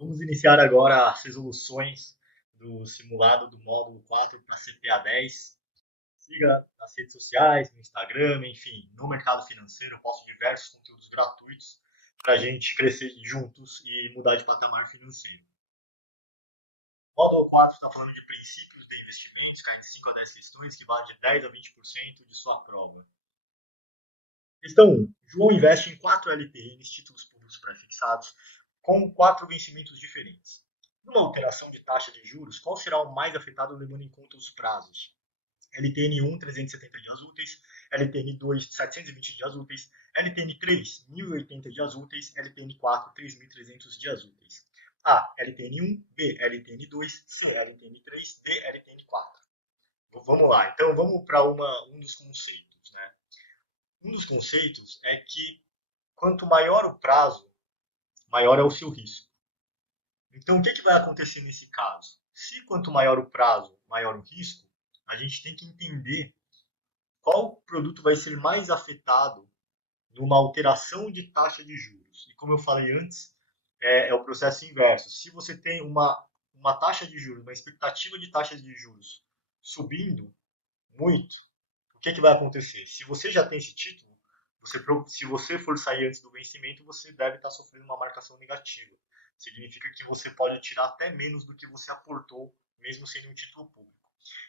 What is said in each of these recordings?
Vamos iniciar agora as resoluções do simulado do módulo 4 para CPA 10. Siga nas redes sociais, no Instagram, enfim, no mercado financeiro. Eu posto diversos conteúdos gratuitos para a gente crescer juntos e mudar de patamar financeiro. O módulo 4 está falando de princípios de investimentos, cai de 5 a 10 questões, que vale de 10 a 20% de sua prova. Questão 1. João investe em 4 LTNs, títulos públicos pré-fixados, com 4 vencimentos diferentes. Numa alteração de taxa de juros, qual será o mais afetado levando em conta os prazos? LTN1, 370 dias úteis, LTN2, 720 dias úteis, LTN3, 1080 dias úteis, LTN4, 3.300 dias úteis. A. LTN1, B. LTN2, C. LTN3, D. LTN4. Vamos lá, então vamos para um dos conceitos, né? Um dos conceitos é que quanto maior o prazo, maior é o seu risco. Então, o que vai acontecer nesse caso? Se quanto maior o prazo, maior o risco, a gente tem que entender qual produto vai ser mais afetado numa alteração de taxa de juros. E como eu falei antes, é o processo inverso. Se você tem uma taxa de juros, uma expectativa de taxa de juros subindo muito, o que vai acontecer? Se você já tem esse título, se você for sair antes do vencimento, você deve estar sofrendo uma marcação negativa. Significa que você pode tirar até menos do que você aportou, mesmo sendo um título público.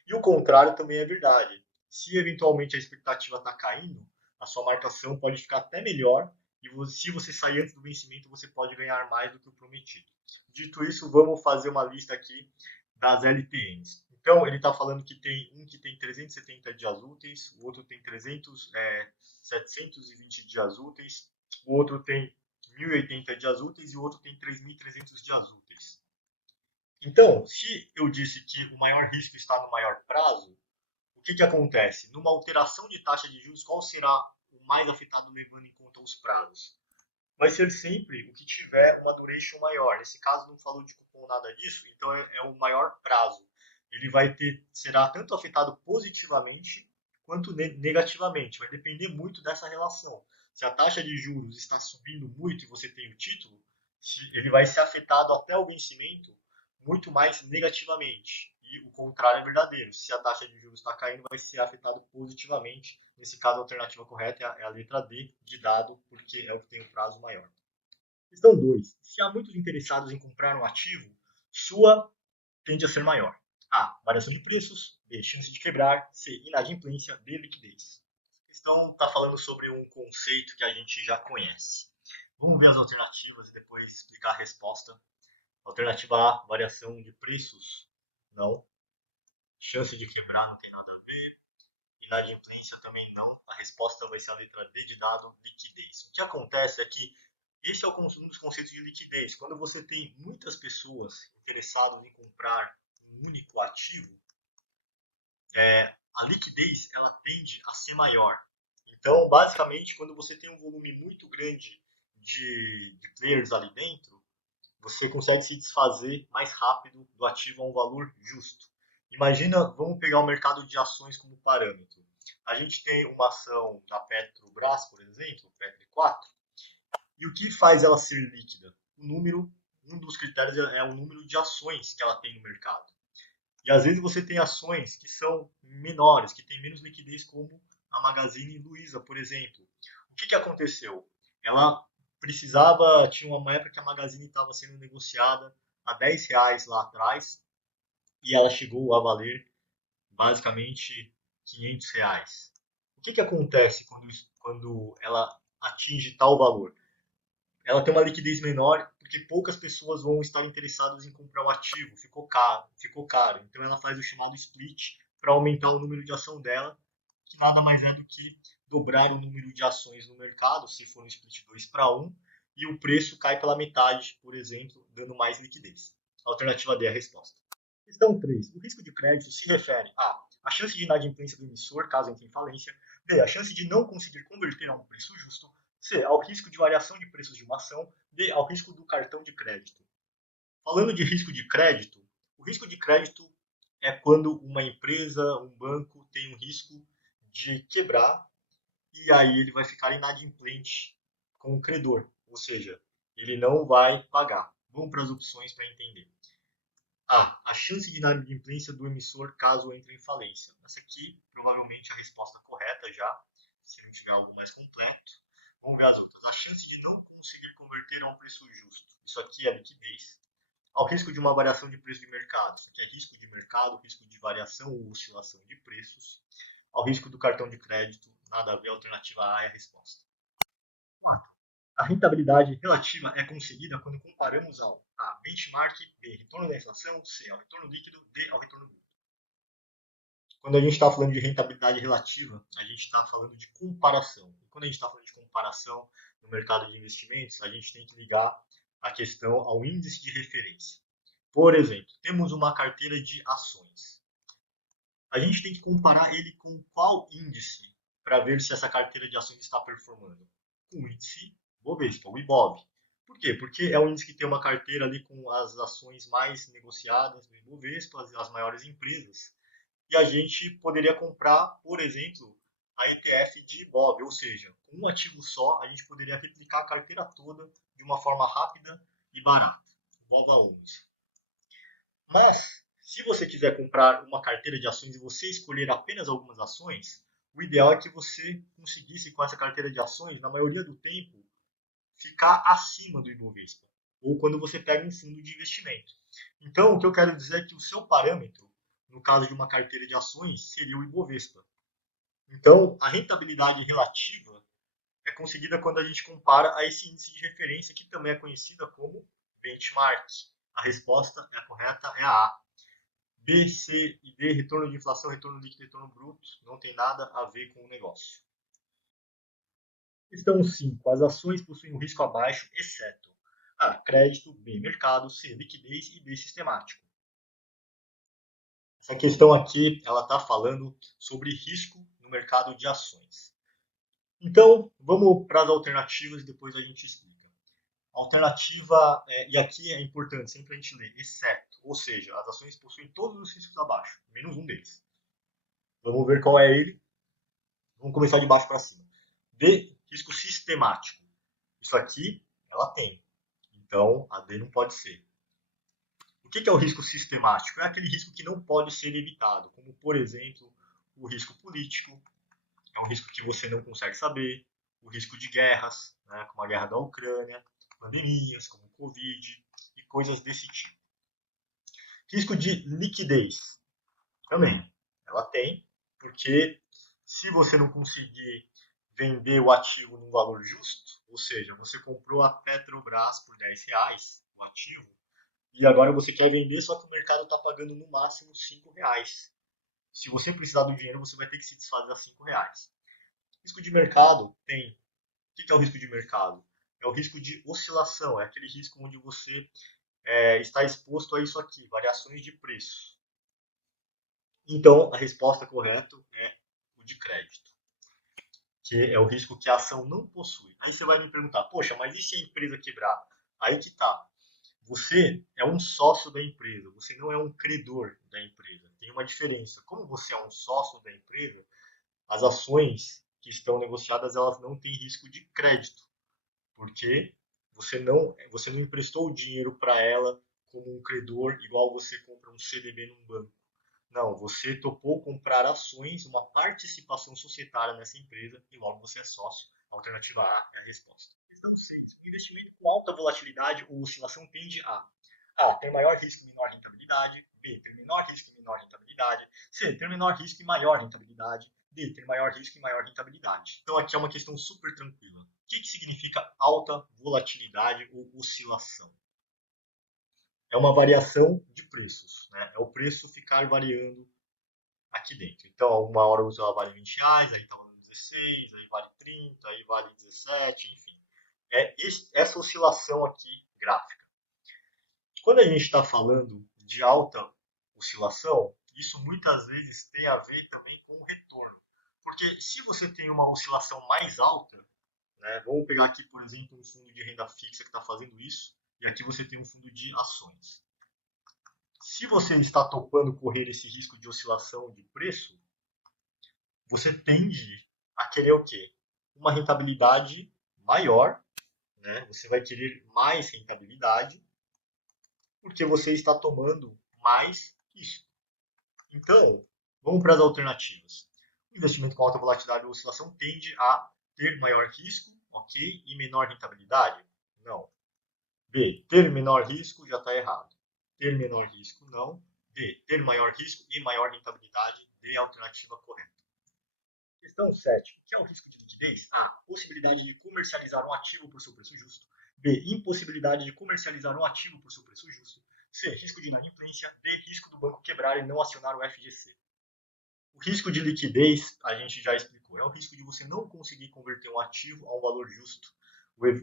E o contrário também é verdade. Se eventualmente a expectativa está caindo, a sua marcação pode ficar até melhor e se você sair antes do vencimento, você pode ganhar mais do que o prometido. Dito isso, vamos fazer uma lista aqui das LTNs. Então, ele está falando que tem um que tem 370 dias úteis, o outro tem 720 dias úteis, o outro tem 1080 dias úteis e o outro tem 3.300 dias úteis. Então, se eu disse que o maior risco está no maior prazo, o que acontece? Numa alteração de taxa de juros, qual será o mais afetado levando em conta os prazos? Vai ser sempre o que tiver uma duration maior. Nesse caso, não falou de cupom nada disso, então é o maior prazo. Ele será tanto afetado positivamente quanto negativamente. Vai depender muito dessa relação. Se a taxa de juros está subindo muito e você tem o título, ele vai ser afetado até o vencimento muito mais negativamente. E o contrário é verdadeiro. Se a taxa de juros está caindo, vai ser afetado positivamente. Nesse caso, a alternativa correta é a letra D, de dado, porque é o que tem o prazo maior. Questão 2. Se há muitos interessados em comprar um ativo, sua tende a ser maior. A. Variação de preços. B. Chance de quebrar. C. Inadimplência. D. Liquidez. A questão está falando sobre um conceito que a gente já conhece. Vamos ver as alternativas e depois explicar a resposta. Alternativa A, variação de preços. Não. Chance de quebrar não tem nada a ver. Inadimplência também não. A resposta vai ser a letra D de dado, liquidez. O que acontece é que esse é um dos conceitos de liquidez. Quando você tem muitas pessoas interessadas em comprar um único ativo, a liquidez ela tende a ser maior. Então, basicamente, quando você tem um volume muito grande de players ali dentro, você consegue se desfazer mais rápido do ativo a um valor justo. Imagina, vamos pegar o mercado de ações como parâmetro. A gente tem uma ação da Petrobras, por exemplo, Petro 4, e o que faz ela ser líquida? Um dos critérios é o número de ações que ela tem no mercado. E às vezes você tem ações que são menores, que têm menos liquidez, como a Magazine Luiza, por exemplo. O que aconteceu? Ela tinha uma época que a Magazine estava sendo negociada a R$ 10 lá atrás, e ela chegou a valer basicamente R$ 500. O que acontece quando ela atinge tal valor? Ela tem uma liquidez menor porque poucas pessoas vão estar interessadas em comprar o ativo, ficou caro. Então ela faz o chamado split para aumentar o número de ação dela, que nada mais é do que dobrar o número de ações no mercado, se for um split 2 para 1, e o preço cai pela metade, por exemplo, dando mais liquidez. A alternativa D é a resposta. Questão 3. O risco de crédito se refere a chance de inadimplência do emissor, caso entre em falência, B. A chance de não conseguir converter a um preço justo, C. Ao risco de variação de preços de uma ação, D. Ao risco do cartão de crédito. Falando de risco de crédito, o risco de crédito é quando uma empresa, um banco, tem um risco de quebrar e aí ele vai ficar inadimplente com o credor, ou seja, ele não vai pagar. Vamos para as opções para entender. A chance de inadimplência do emissor caso entre em falência. Essa aqui, provavelmente, é a resposta correta já, se não tiver algo mais completo. Vamos ver as outras. A chance de não conseguir converter a um preço justo. Isso aqui é liquidez. Ao risco de uma variação de preço de mercado. Isso aqui é risco de mercado, risco de variação ou oscilação de preços. Ao risco do cartão de crédito, nada a ver, a alternativa A é a resposta. A rentabilidade relativa é conseguida quando comparamos ao A, benchmark, B, retorno da inflação, C, ao retorno líquido, D, ao retorno bruto. Quando a gente está falando de rentabilidade relativa, a gente está falando de comparação. E quando a gente está falando de comparação no mercado de investimentos, a gente tem que ligar a questão ao índice de referência. Por exemplo, temos uma carteira de ações. A gente tem que comparar ele com qual índice para ver se essa carteira de ações está performando? Com o índice Bovespa, o IBOV. Por quê? Porque é o índice que tem uma carteira ali com as ações mais negociadas do Ibovespa, as maiores empresas. E a gente poderia comprar, por exemplo, a ETF de IBOV, ou seja, com um ativo só, a gente poderia replicar a carteira toda de uma forma rápida e barata. IBOVA 11. Mas, se você quiser comprar uma carteira de ações e você escolher apenas algumas ações, o ideal é que você conseguisse, com essa carteira de ações, na maioria do tempo, ficar acima do Ibovespa, ou quando você pega um fundo de investimento. Então, o que eu quero dizer é que o seu parâmetro, no caso de uma carteira de ações, seria o Ibovespa. Então, a rentabilidade relativa é conseguida quando a gente compara a esse índice de referência, que também é conhecida como benchmark. A resposta é a correta, é a A. B, C e D, retorno de inflação, retorno líquido e retorno bruto, não tem nada a ver com o negócio. Questão 5. As ações possuem um risco abaixo, exceto A, crédito, B, mercado, C, liquidez e D, sistemático. Essa questão aqui, ela está falando sobre risco no mercado de ações. Então, vamos para as alternativas e depois a gente explica. Alternativa, e aqui é importante sempre a gente ler, exceto, ou seja, as ações possuem todos os riscos abaixo, menos um deles. Vamos ver qual é ele. Vamos começar de baixo para cima. D, risco sistemático. Isso aqui, ela tem. Então, a D não pode ser. O que é o risco sistemático? É aquele risco que não pode ser evitado, como, por exemplo, o risco político, é um risco que você não consegue saber, o risco de guerras, né, como a guerra da Ucrânia, pandemias, como o Covid e coisas desse tipo. Risco de liquidez, também, ela tem, porque se você não conseguir vender o ativo num valor justo, ou seja, você comprou a Petrobras por R$ 10, o ativo, e agora você quer vender, só que o mercado está pagando no máximo R$ 5. Se você precisar do dinheiro, você vai ter que se desfazer a R$ 5. Risco de mercado tem. O que é o risco de mercado? É o risco de oscilação, é aquele risco onde você está exposto a isso aqui, variações de preço. Então, a resposta correta é o de crédito, que é o risco que a ação não possui. Aí você vai me perguntar, poxa, mas e se a empresa quebrar? Aí que tá. Você é um sócio da empresa, você não é um credor da empresa. Tem uma diferença. Como você é um sócio da empresa, as ações que estão negociadas elas não têm risco de crédito, porque você não emprestou o dinheiro para ela como um credor, igual você compra um CDB num banco. Não, você topou comprar ações, uma participação societária nessa empresa e logo você é sócio. A alternativa A é a resposta. Questão 6. Um investimento com alta volatilidade ou oscilação tende a ter maior risco e menor rentabilidade, B, ter menor risco e menor rentabilidade, C, ter menor risco e maior rentabilidade, D, ter maior risco e maior rentabilidade. Então aqui é uma questão super tranquila. O que significa alta volatilidade ou oscilação? É uma variação de preços, né? É o preço ficar variando aqui dentro. Então, uma hora o ela vale R$ 20, aí está valendo 16, aí vale 30, aí vale 17, enfim. É essa oscilação aqui gráfica. Quando a gente está falando de alta oscilação, isso muitas vezes tem a ver também com o retorno. Porque se você tem uma oscilação mais alta, né, vamos pegar aqui, por exemplo, um fundo de renda fixa que está fazendo isso, e aqui você tem um fundo de ações. Se você está topando correr esse risco de oscilação de preço, você tende a querer o quê? Uma rentabilidade maior, né? Você vai querer mais rentabilidade porque você está tomando mais risco. Então, vamos para as alternativas. O investimento com alta volatilidade ou oscilação tende a ter maior risco, ok? E menor rentabilidade? Não. B. Ter menor risco já está errado. Ter menor risco, não. D. Ter maior risco e maior rentabilidade. D. A alternativa correta. Questão 7. O que é o risco de liquidez? A. Possibilidade de comercializar um ativo por seu preço justo. B. Impossibilidade de comercializar um ativo por seu preço justo. C. Risco de inadimplência. D. Risco do banco quebrar e não acionar o FGC. O risco de liquidez, a gente já explicou, é o risco de você não conseguir converter um ativo a um valor justo.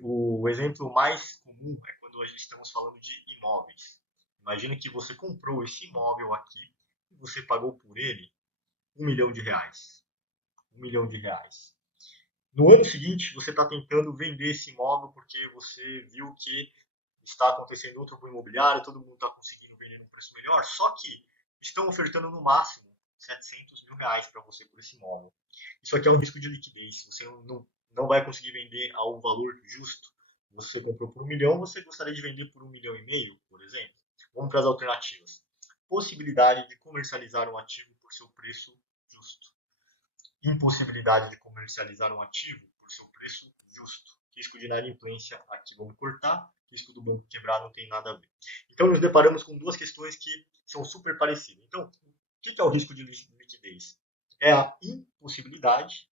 O exemplo mais comum é quando a gente estamos falando de imóveis. Imagina que você comprou esse imóvel aqui e você pagou por ele R$ 1 milhão. R$ 1 milhão. No ano seguinte, você está tentando vender esse imóvel porque você viu que está acontecendo outro boom imobiliário, todo mundo está conseguindo vender num preço melhor, só que estão ofertando no máximo R$ 700 mil para você por esse imóvel. Isso aqui é um risco de liquidez. Você não vai conseguir vender ao valor justo. Você comprou por 1 milhão, você gostaria de vender por 1,5 milhão, por exemplo. Vamos para as alternativas. Possibilidade de comercializar um ativo por seu preço justo. Impossibilidade de comercializar um ativo por seu preço justo. Risco de inadimplência, aqui vamos cortar. Risco do banco quebrar não tem nada a ver. Então, nos deparamos com duas questões que são super parecidas. Então, o que é o risco de liquidez? É a impossibilidade,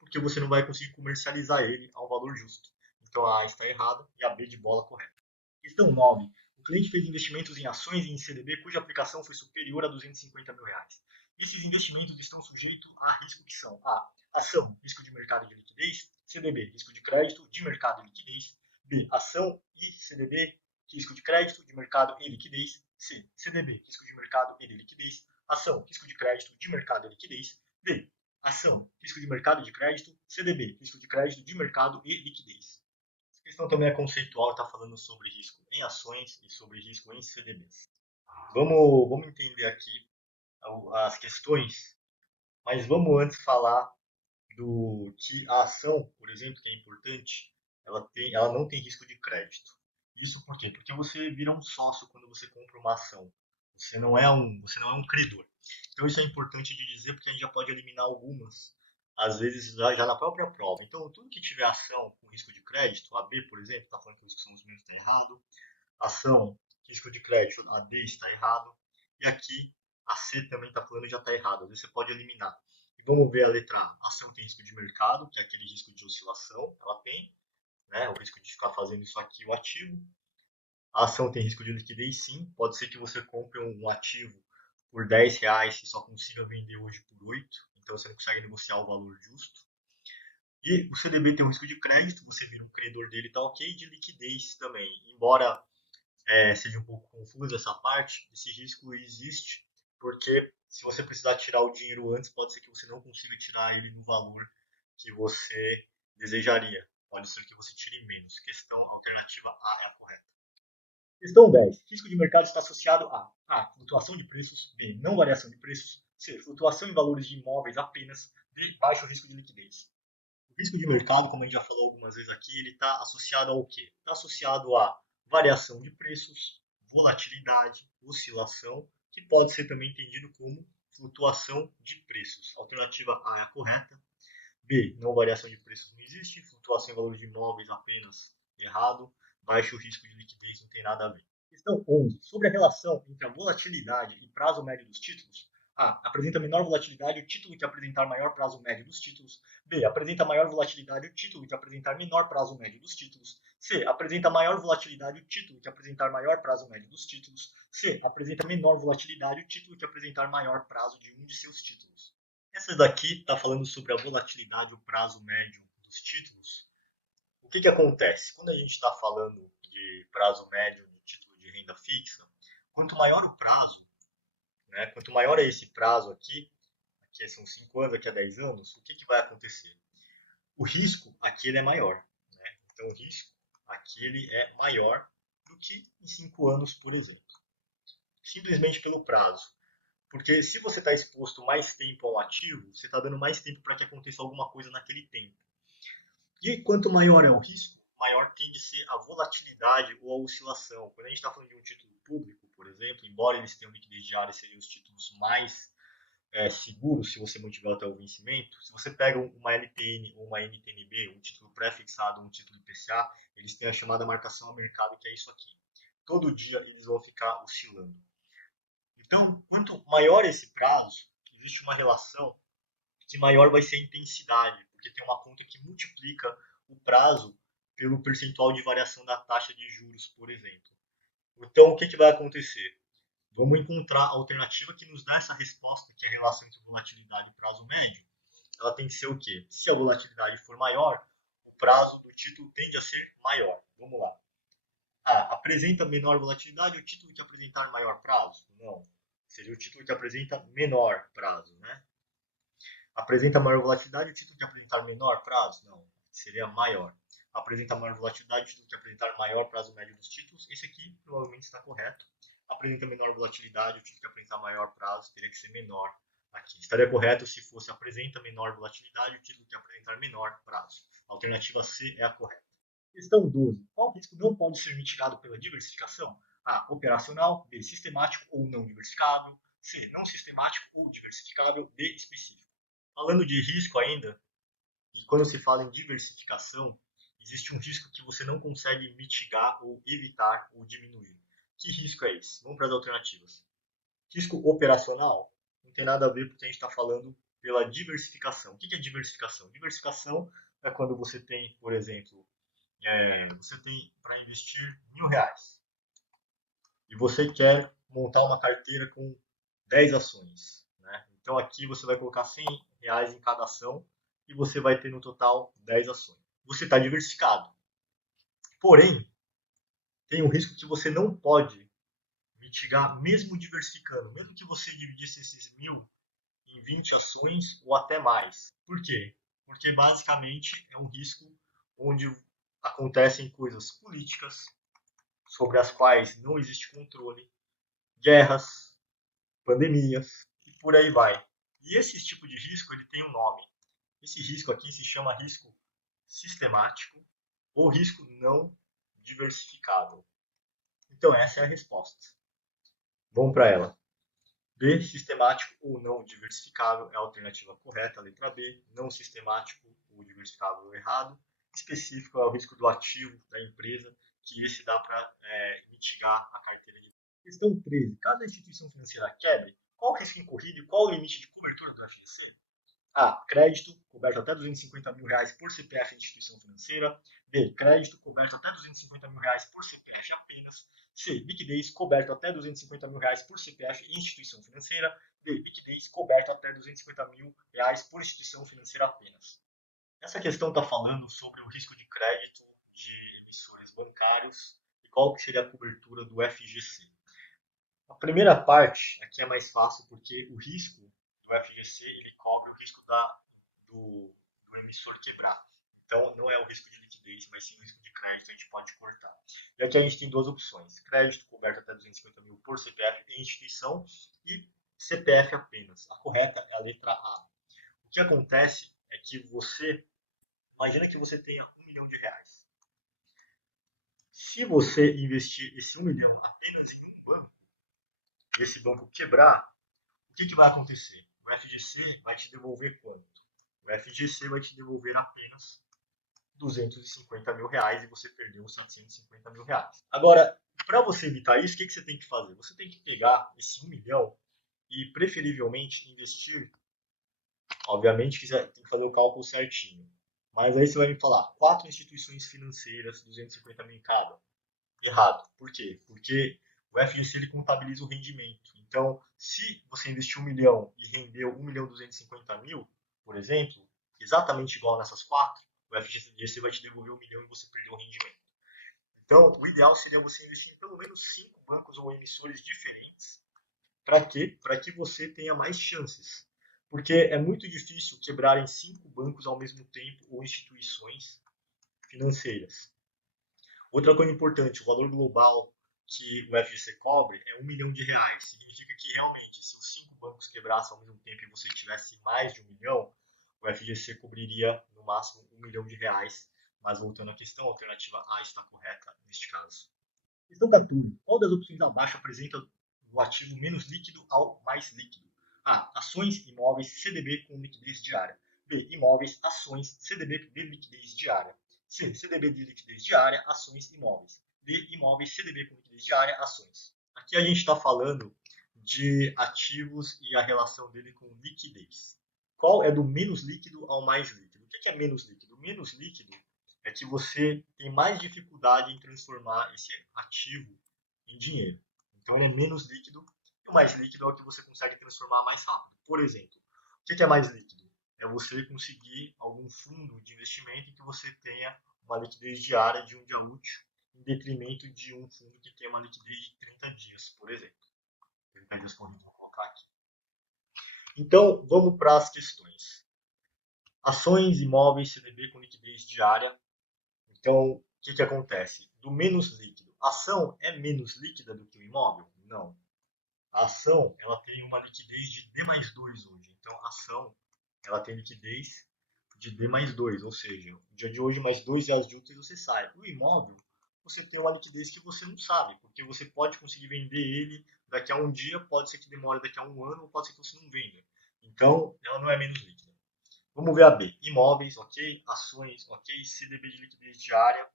porque você não vai conseguir comercializar ele a um valor justo. Então, a A está errada e a B de bola correta. Questão 9. O cliente fez investimentos em ações e em CDB cuja aplicação foi superior a R$ 250 mil. Esses investimentos estão sujeitos a risco que são A. Ação, risco de mercado e de liquidez. CDB, risco de crédito, de mercado e liquidez. B. Ação e CDB, risco de crédito, de mercado e liquidez. C. CDB, risco de mercado e de liquidez. Ação, risco de crédito, de mercado e liquidez. D. Ação, risco de mercado e de crédito. CDB, risco de crédito, de mercado e liquidez. Essa questão também é conceitual, está falando sobre risco em ações e sobre risco em CDBs. Vamos entender aqui as questões, mas vamos antes falar do que a ação, por exemplo, que é importante, ela não tem risco de crédito. Isso por quê? Porque você vira um sócio quando você compra uma ação. Você não é um credor. Então isso é importante de dizer porque a gente já pode eliminar algumas, às vezes já na própria prova. Então tudo que tiver ação com risco de crédito, a B, por exemplo, está falando que o risco são os menos, está errado. Ação, risco de crédito, a D está errado. E aqui a C também está falando e já está errado. Às vezes você pode eliminar. E vamos ver a letra A. Ação tem risco de mercado, que é aquele risco de oscilação. Ela tem, né, o risco de ficar fazendo isso aqui, o ativo. A ação tem risco de liquidez, sim. Pode ser que você compre um ativo por R$ 10 e só consiga vender hoje por 8. Então você não consegue negociar o valor justo. E o CDB tem um risco de crédito, você vira um credor dele, tá ok, de liquidez também. Embora seja um pouco confusa essa parte, esse risco existe, porque se você precisar tirar o dinheiro antes, pode ser que você não consiga tirar ele no valor que você desejaria. Pode ser que você tire menos. Questão alternativa A é a correta. Questão 10. Risco de mercado está associado a flutuação de preços, B. Não variação de preços, C. Flutuação em valores de imóveis apenas, D. Baixo risco de liquidez. O risco de mercado, como a gente já falou algumas vezes aqui, ele está associado ao quê? Está associado a variação de preços, volatilidade, oscilação, que pode ser também entendido como flutuação de preços. A alternativa A é a correta. B, não variação de preços não existe. Flutuação em valores de imóveis apenas errado. Baixo risco de liquidez não tem nada a ver. Questão 11. Sobre a relação entre a volatilidade e prazo médio dos títulos. A. Apresenta menor volatilidade o título que apresentar maior prazo médio dos títulos. B. Apresenta maior volatilidade o título que apresentar menor prazo médio dos títulos. C. Apresenta maior volatilidade o título que apresentar maior prazo médio dos títulos. C. Apresenta menor volatilidade o título que apresentar maior prazo de um de seus títulos. Essa daqui está falando sobre a volatilidade, o prazo médio dos títulos. O que acontece? Quando a gente está falando de prazo médio de título de renda fixa, quanto maior o prazo, né, quanto maior é esse prazo aqui são 5 anos, aqui é 10 anos, o que vai acontecer? O risco aqui ele é maior. Né? Então o risco aqui ele é maior do que em 5 anos, por exemplo. Simplesmente pelo prazo. Porque se você está exposto mais tempo ao ativo, você está dando mais tempo para que aconteça alguma coisa naquele tempo. E quanto maior é o risco, maior tende a ser a volatilidade ou a oscilação. Quando a gente está falando de um título público, por exemplo, embora eles tenham liquidez diária, seriam os títulos mais seguros se você mantiver até o vencimento. Se você pega uma LTN ou uma NTNB, um título pré-fixado, um título IPCA, eles têm a chamada marcação ao mercado, que é isso aqui. Todo dia eles vão ficar oscilando. Então, quanto maior esse prazo, existe uma relação que maior vai ser a intensidade, porque tem uma conta que multiplica o prazo pelo percentual de variação da taxa de juros, por exemplo. Então, o que vai acontecer? Vamos encontrar a alternativa que nos dá essa resposta, que é a relação entre volatilidade e prazo médio. Ela tem que ser o quê? Se a volatilidade for maior, o prazo do título tende a ser maior. Vamos lá. Apresenta menor volatilidade o título que apresentar maior prazo? Não. Seria o título que apresenta menor prazo, né? Apresenta maior volatilidade o título que apresentar menor prazo? Não. Seria maior. Apresenta maior volatilidade o título que apresentar maior prazo médio dos títulos? Esse aqui provavelmente está correto. Apresenta menor volatilidade o título que apresentar maior prazo teria que ser menor aqui. Estaria correto se fosse apresenta menor volatilidade o título que apresentar menor prazo. A alternativa C é a correta. Questão 12. Qual risco não pode ser mitigado pela diversificação? A. Operacional. B. Sistemático ou não diversificável. C. Não sistemático ou diversificável. D. Específico. Falando de risco ainda, e quando se fala em diversificação, existe um risco que você não consegue mitigar ou evitar ou diminuir. Que risco é esse? Vamos para as alternativas. Risco operacional não tem nada a ver porque a gente está falando pela diversificação. O que é diversificação? Diversificação é quando você tem, por exemplo, você tem para investir R$ 1.000 e você quer montar uma carteira com 10 ações. Né? Então aqui você vai colocar R$ 100 em cada ação e você vai ter no total 10 ações. Você está diversificado. Porém, tem um risco que você não pode mitigar mesmo diversificando, mesmo que você dividisse esses 1.000 em 20 ações ou até mais. Por quê? Porque basicamente é um risco onde acontecem coisas políticas sobre as quais não existe controle, guerras, pandemias e por aí vai. E esse tipo de risco ele tem um nome. Esse risco aqui se chama risco sistemático ou risco não diversificável. Então essa é a resposta. Vamos para ela. B, sistemático ou não diversificável é a alternativa correta, a letra B. Não sistemático ou diversificável errado. Específico é o risco do ativo da empresa, que esse dá para mitigar a carteira de. Questão 13. Caso a instituição financeira quebre, qual o risco incorrido e qual o limite de cobertura do FGC? A. Crédito, coberto até R$ 250.000 por CPF e instituição financeira. B. Crédito, coberto até R$ 250.000 por CPF apenas. C. Liquidez, coberto até R$ 250.000 por CPF e instituição financeira. D. Liquidez, coberto até R$ 250.000 por instituição financeira apenas. Essa questão está falando sobre o risco de crédito de emissores bancários e qual que seria a cobertura do FGC. A primeira parte aqui é mais fácil porque o risco do FGC ele cobre o risco do emissor quebrar. Então não é o risco de liquidez, mas sim o risco de crédito, a gente pode cortar. E aqui a gente tem duas opções: crédito coberto até 250.000 por CPF e instituição e CPF apenas. A correta é a letra A. O que acontece é que imagina que você tenha R$ 1.000.000. Se você investir esse 1.000.000 apenas em um banco, e esse banco quebrar, o que vai acontecer? O FGC vai te devolver quanto? O FGC vai te devolver apenas R$ 250.000 e você perdeu os R$ 750.000. Agora, para você evitar isso, o que você tem que fazer? Você tem que pegar esse 1 milhão e preferivelmente investir. Obviamente que você tem que fazer o cálculo certinho. Mas aí você vai me falar, 4 instituições financeiras, 250.000 em cada. Errado. Por quê? Porque o FGC ele contabiliza o rendimento. Então, se você investiu 1 milhão e rendeu 1.250.000, por exemplo, exatamente igual nessas 4, o FGC vai te devolver 1 milhão e você perdeu o rendimento. Então, o ideal seria você investir em pelo menos 5 bancos ou emissores diferentes. Para quê? Para que você tenha mais chances. Porque é muito difícil quebrarem 5 bancos ao mesmo tempo ou instituições financeiras. Outra coisa importante, o valor global que o FGC cobre é R$ 1 milhão. Significa que realmente, se os 5 bancos quebrassem ao mesmo tempo e você tivesse mais de 1 milhão, o FGC cobriria no máximo R$ 1 milhão. Mas voltando à questão, a alternativa A está correta neste caso. Questão 14. Qual das opções abaixo apresenta o ativo menos líquido ao mais líquido? A. Ações, imóveis, CDB com liquidez diária. B. Imóveis, ações, CDB de liquidez diária. C. CDB de liquidez diária, ações, imóveis. D. Imóveis, CDB com liquidez diária, ações. Aqui a gente está falando de ativos e a relação dele com liquidez. Qual é do menos líquido ao mais líquido? O que é menos líquido? Menos líquido é que você tem mais dificuldade em transformar esse ativo em dinheiro. Então ele é menos líquido e o mais líquido é o que você consegue transformar mais rápido. Por exemplo, o que é mais líquido? É você conseguir algum fundo de investimento em que você tenha uma liquidez diária de um dia útil, em detrimento de um fundo que tem uma liquidez de 30 dias, por exemplo. 30 dias que eu vou colocar aqui. Então, vamos para as questões. Ações, imóveis, CDB com liquidez diária. Então, o que acontece? Do menos líquido. A ação é menos líquida do que o imóvel? Não. A ação ela tem uma liquidez de D mais 2 hoje. Então, a ação ela tem liquidez de D mais 2, ou seja, no dia de hoje, mais 2 dias de úteis você sai. O imóvel, você tem uma liquidez que você não sabe, porque você pode conseguir vender ele daqui a um dia, pode ser que demore daqui a um ano, ou pode ser que você não venda. Então, ela não é menos líquida. Vamos ver a B. Imóveis, ok. Ações, ok. CDB de liquidez diária.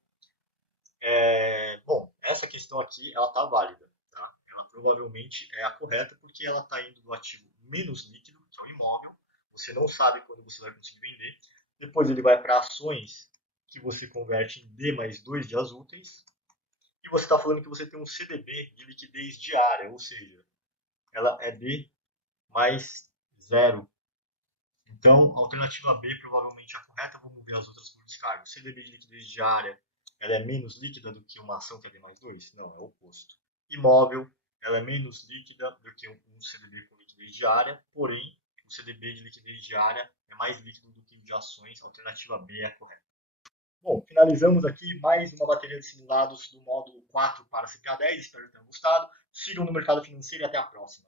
Bom, essa questão aqui, ela está válida. Tá? Ela provavelmente é a correta, porque ela está indo do ativo menos líquido, que é o imóvel. Você não sabe quando você vai conseguir vender. Depois ele vai para ações, que você converte em D mais 2 dias úteis. E você está falando que você tem um CDB de liquidez diária, ou seja, ela é D mais zero. Então, a alternativa B provavelmente é a correta. Vamos ver as outras por descargo. CDB de liquidez diária, ela é menos líquida do que uma ação que é D mais 2? Não, é o oposto. Imóvel, ela é menos líquida do que um CDB com liquidez diária, porém, o CDB de liquidez diária é mais líquido do que o de ações. A alternativa B é a correta. Bom, finalizamos aqui mais uma bateria de simulados do módulo 4 para CPA 10. Espero que tenham gostado. Sigam no mercado financeiro e até a próxima.